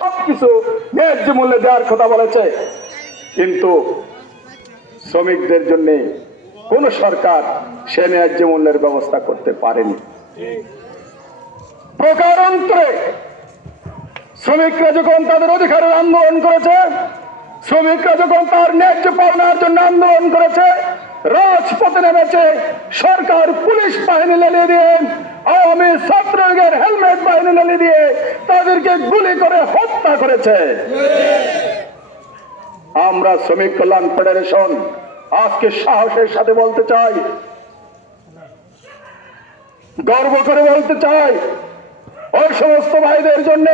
সবকিছু ন্যায্য মূল্যে দেওয়ার কথা বলেছে, কিন্তু শ্রমিকদের জন্য কোন সরকার সে ন্যায্য মূল্যের ব্যবস্থা করতে পারেনি। প্রকারান্তরে শ্রমিকরা যখন তাদের অধিকারের আন্দোলন করেছে, শ্রমিকরা যখন তার ন্যায্য পাওনার জন্য আন্দোলন করেছে, রাজপথে নেমেছে, সরকার পুলিশ বাহিনী লেলিয়ে দিয়ে, আওয়ামী ছাত্রলীগের হেলমেট বাহিনী লেলিয়ে দিয়ে তাদেরকে গুলি করে হত্যা করেছে। আমরা শ্রমিক কল্যাণ ফেডারেশন আজকে সাহসের সাথে বলতে চাই, গর্ব করে বলতে চাই, ওই সমস্ত ভাইদের জন্য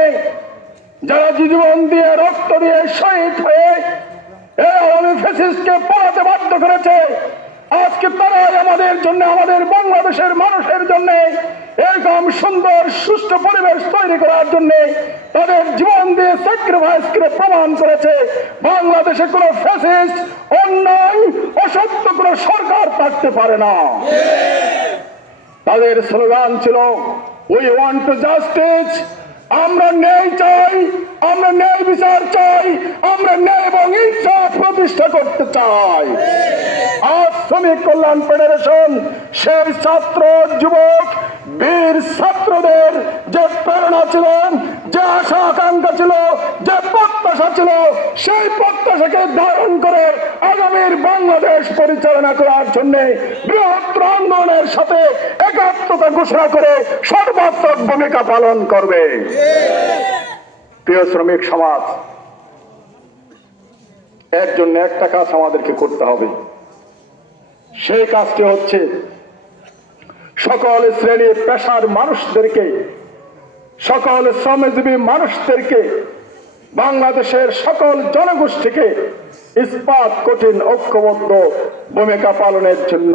যারা জীবন দিয়ে রক্ত দিয়ে শহীদ হয়ে এই আওয়ামী ফ্যাসিস্টকে পালাতে বাধ্য করেছে, আজকে তারাই আমাদের জন্য, আমাদের বাংলাদেশের মানুষের জন্য এরকম সুন্দর সুষ্ঠু পরিবেশ তৈরি করার জন্য তাদের জীবন দিয়ে স্যাক্রিফাইস করে প্রমাণ করেছে বাংলাদেশে কোনো ফ্যাসিস্ট, অন্যায়, অসত্য কোনো সরকার থাকতে পারে না। তাদের স্লোগান ছিল উই ওয়ান্ট টু জাস্টিস, আমরা ন্যায় চাই, আমরা ন্যায় বিচার চাই, আমরা ন্যায় এবং ইনসাফ প্রতিষ্ঠা করতে চাই। আজ শ্রমিক কল্যাণ ফেডারেশন সেই ছাত্র, যুবক, বীর ছাত্রদের যে প্রেরণা ছিল, যে আশা আকাঙ্ক্ষা ছিল, যে প্রত্যাশা ছিল, সেই প্রত্যাশাকে ধারণ করে আগামীর বাংলাদেশ পরিচালনা করার জন্য বৃহত্তর আন্দোলনের সাথে একাত্মতা ঘোষণা করে সর্বাত্মক ভূমিকা পালন করবে। প্রিয় শ্রমিক সমাজ, এর জন্য একটা কাজ আমাদেরকে করতে হবে। সেই কাজটি হচ্ছে সকল শ্রেণী পেশার মানুষদেরকে, সকল শ্রমজীবী মানুষদেরকে, বাংলাদেশের সকল জনগোষ্ঠীকে ইস্পাত কঠিন ঐক্যবদ্ধ ভূমিকা পালনের জন্য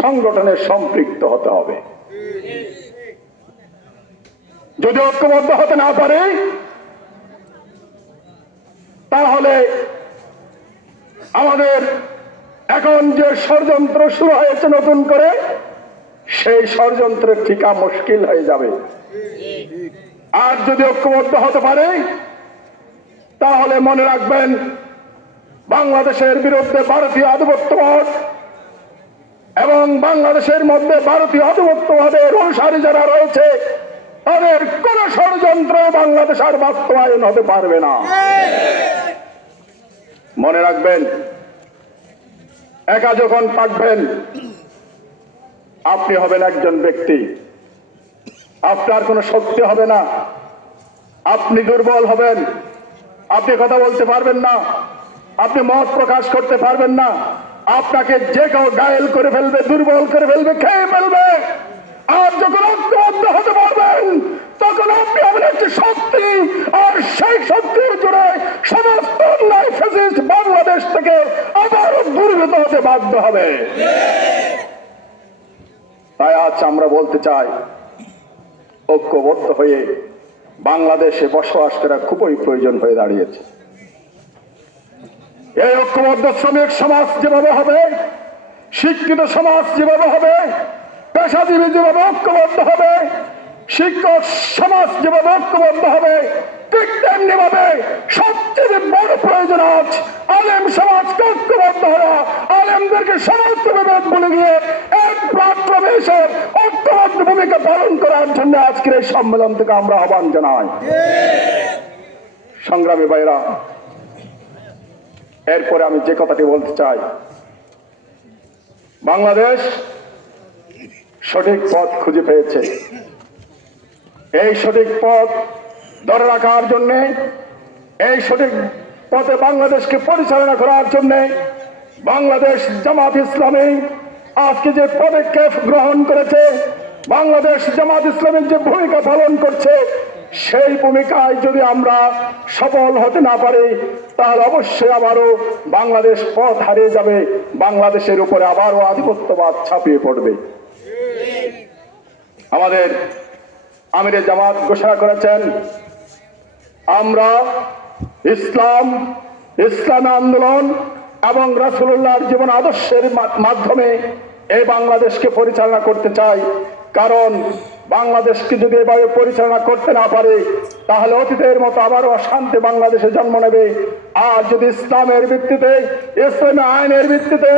সংগঠনে সম্পৃক্ত হতে হবে। যদি ঐক্যবদ্ধ হতে না পারে, তাহলে আমাদের এখন যে ষড়যন্ত্র শুরু হয়েছে নতুন করে, সেই ষড়যন্ত্রের ঠিকা মুশকিল হয়ে যাবে। আর যদি ঐক্যবদ্ধ হতে পারে, তাহলে মনে রাখবেন বাংলাদেশের বিরুদ্ধে ভারতীয় আধিপত্যবাদ এবং বাংলাদেশের মধ্যে ভারতীয় আধিপত্যবাদের অনুসারী যারা রয়েছে, তাদের কোন ষড়যন্ত্র বাংলাদেশ আর বাস্তবায়ন হতে পারবে না। মনে রাখবেন, একা যখন থাকবেন আপনি হবেন একজন ব্যক্তি, আপনার কোনো শক্তি হবে না, আপনি দুর্বল হবেন, আপনি কথা বলতে পারবেন না, আপনি মত প্রকাশ করতে পারবেন না, আপনাকে যে কেউ ঘায়েল করে ফেলবে, দুর্বল করে ফেলবে, খেয়ে ফেলবে। আর যখন ঐক্যবদ্ধ হতে পারবেন, তখন আপনি হবেন একটি শক্তি, আর সেই শক্তির জোরে সমস্ত অন্যায় ফ্যাসিস্ট বাংলাদেশ থেকে আবারও দূরীভূত হতে বাধ্য হবে। তাই আজ আমরা বলতে চাই, ঐক্যবদ্ধ হয়ে বাংলাদেশে বসবাস করা খুবই প্রয়োজন হয়ে দাঁড়িয়েছে। এই ঐক্যবদ্ধ শ্রমিক সমাজ যেভাবে হবে, শিক্ষিত সমাজ যেভাবে হবে, পেশাজীবী যেভাবে ঐক্যবদ্ধ হবে, শিক্ষক সমাজ যেভাবে ঐক্যবদ্ধ হবে, ঠিক তেমনি ভাবে সবচেয়ে বড় প্রয়োজন আজ আলেম সমাজকে ঐক্যবদ্ধ হওয়া, আলেমদেরকে সমস্ত বিভেদ বলে গিয়ে এক প্ল্যাটফর্মে এসে ঐক্যবদ্ধ ভূমিকা পালন করার জন্য আজকের এই সম্মেলন থেকে আমরা আহ্বান জানাই। সংগ্রামী ভাইরা, এরপরে আমি যে কথাটি বলতে চাই, বাংলাদেশ সঠিক পথ খুঁজে পেয়েছে। এই সঠিক পথ ধরে রাখার জন্য, এই সঠিক পথে বাংলাদেশকে পরিচালনা করার জন্য বাংলাদেশ জামাত ইসলামী আজকে যে পদক্ষেপ গ্রহণ করেছে, বাংলাদেশ জামাত ইসলামী যে ভূমিকা পালন করছে, সেই ভূমিকায় যদি আমরা সফল হতে না পারি, তাহলে অবশ্যই আবারও বাংলাদেশ পথ হারিয়ে যাবে, বাংলাদেশের উপরে আবারও আধিপত্যবাদ ছাপিয়ে পড়বে। আমাদের আমিরে জামাত ঘোষণা করেছেন, আমরা ইসলাম, ইসলামী আন্দোলন এবং রাসূলুল্লাহর জীবন আদর্শের মাধ্যমে এই বাংলাদেশকে পরিচালনা করতে চাই। কারণ বাংলাদেশকে যদি এভাবে পরিচালনা করতে না পারে, তাহলে অতীতের মতো আবারও অশান্তি বাংলাদেশে জন্ম নেবে। আর যদি ইসলামের ভিত্তিতে, ইসলামী আইনের ভিত্তিতে,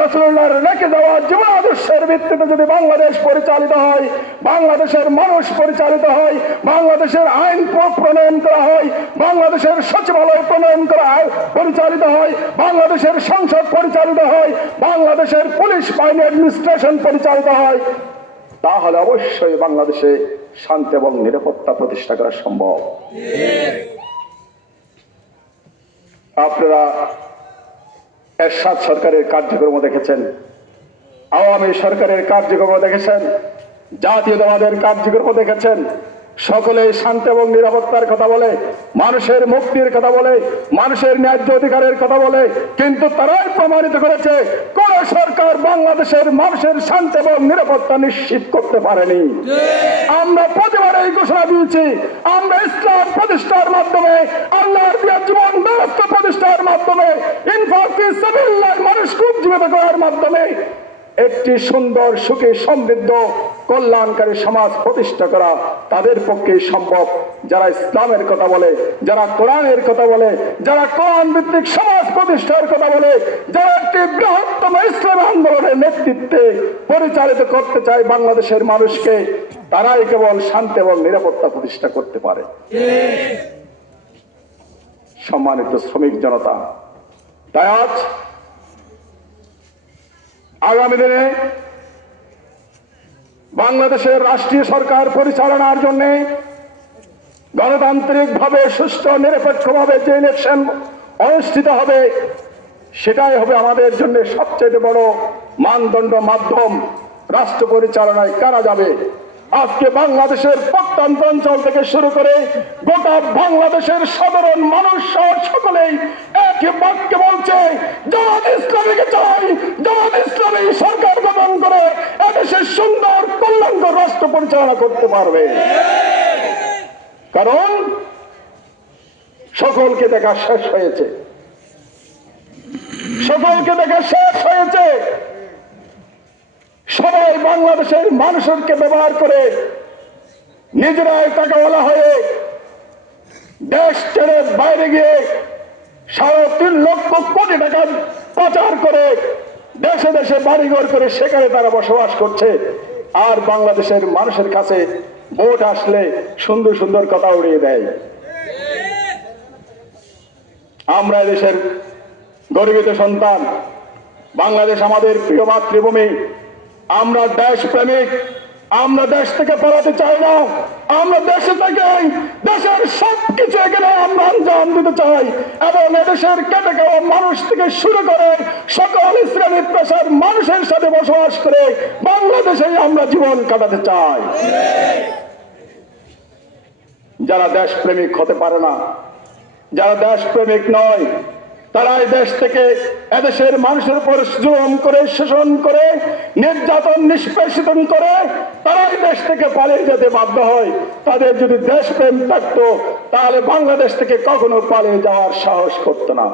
রাসূলুল্লাহর রেখে যাওয়া জীবন আদর্শের ভিত্তিতে যদি বাংলাদেশ পরিচালিত হয়, বাংলাদেশের মানুষ পরিচালিত হয়, বাংলাদেশের আইন প্রণয়ন করা হয়, বাংলাদেশের সচিবালয় প্রণয়ন করা হয়, পরিচালিত হয়, বাংলাদেশের সংসদ পরিচালিত হয়, বাংলাদেশের পুলিশ বাহিনী অ্যাডমিনিস্ট্রেশন পরিচালিত হয়, তাহলে অবশ্যই বাংলাদেশে শান্তি এবং নিরাপত্তা প্রতিষ্ঠা করা সম্ভব। আপনারা এরশাদ সরকারের কার্যক্রম দেখেছেন, আওয়ামী সরকারের কার্যক্রম দেখেছেন, জাতীয়তাবাদের কার্যক্রম দেখেছেন। সকলেই শান্তি এবং নিরাপত্তার কথা বলে, মানুষের মুক্তির কথা বলে, মানুষের ন্যায্য অধিকারের কথা বলে, কিন্তু তারাই প্রমাণিত করেছে কোন সরকার বাংলাদেশের মানুষের শান্তি এবং নিরাপত্তা নিশ্চিত করতে পারেনি। আমরা প্রতিবার এই ঘোষণা দিয়েছি, আমরা ইসলাম প্রতিষ্ঠার মাধ্যমে, আল্লাহর দেয়া জীবন ব্যবস্থা প্রতিষ্ঠার মাধ্যমে, ইনফাক ফি সাবিলিল্লাহ মানুষকে উজ্জীবিত করার মাধ্যমে একটি সুন্দর, সুখী, সমৃদ্ধ, কল্যাণকারী সমাজ প্রতিষ্ঠা করা তাদের পক্ষে সম্ভব যারা ইসলামের কথা বলে, যারা কোরআনের কথা বলে, যারা কোরআন ভিত্তিক সমাজ প্রতিষ্ঠার কথা বলে, যারা একটি বৃহত্তম ইসলামী আন্দোলনের নেতৃত্বে পরিচালিত করতে চায় বাংলাদেশের মানুষকে, তারাই কেবল শান্তি এবং নিরাপত্তা প্রতিষ্ঠা করতে পারে। সম্মানিত শ্রমিক জনতা, তাই আজ আগামী দিনে বাংলাদেশের রাষ্ট্রীয় সরকার পরিচালনার জন্য গণতান্ত্রিক ভাবে, সুষ্ঠু নিরপেক্ষভাবে যে ইলেকশন অনুষ্ঠিত হবে, সেটাই হবে আমাদের জন্য সবচেয়ে বড় মানদণ্ড, মাধ্যম। রাষ্ট্র পরিচালনায় কারা যাবে? আজকে বাংলাদেশের প্রত্যন্ত অঞ্চল থেকে শুরু করে গোটা বাংলাদেশের সাধারণ মানুষ সহ সকলেই একই বাক্যে বলছে, জামাত ইসলামীকে চাই, জামাত ইসলামী সরকার গঠন করে এদেশের সুন্দর কল্যাণকর রাষ্ট্র পরিচালনা করতে পারবে। কারণ সকলকে দেখা শেষ হয়েছে, সকলকে দেখা শেষ হয়েছে। সবাই বাংলাদেশের মানুষকে ব্যবহার করে নিজেরাই টাকাওয়ালা হয়ে দেশ ছেড়ে বাইরে গিয়ে 3.5 লক্ষ কোটি টাকা পাচার করে দেশে দেশে বাড়িঘর করে সেখানে তারা বসবাস করছে। আর বাংলাদেশের মানুষের কাছে ভোট আসলে সুন্দর সুন্দর কথা উড়িয়ে দেয়। আমরা দেশের গর্বিত সন্তান, বাংলাদেশ আমাদের প্রিয় মাতৃভূমি, আমরা দেশ প্রেমিক, আমরা দেশ থেকে পালাতে চাই না, আমরা দেশে থেকে দেশের সবকিছু এখানে আমরা আঞ্জাম দিতে চাই এবং এদেশের কেটে খাওয়া মানুষ থেকে শুরু করে সকল শ্রেণী পেশার মানুষের সাথে বসবাস করে বাংলাদেশে আমরা জীবন কাটাতে চাই। যারা দেশ প্রেমিক হতে পারে না, যারা দেশ প্রেমিক নয়, তারাই দেশ থেকে এদেশের মানুষের উপর জুলুম করে, শোষণ করে, নির্যাতন নিষ্পেষিত করে তারাই দেশ থেকে পালিয়ে যেতে বাধ্য হয়। তাদের যদি দেশপ্রেম থাকতো তাহলে বাংলাদেশ থেকে কখনো পালিয়ে যাওয়ার সাহস করতো না।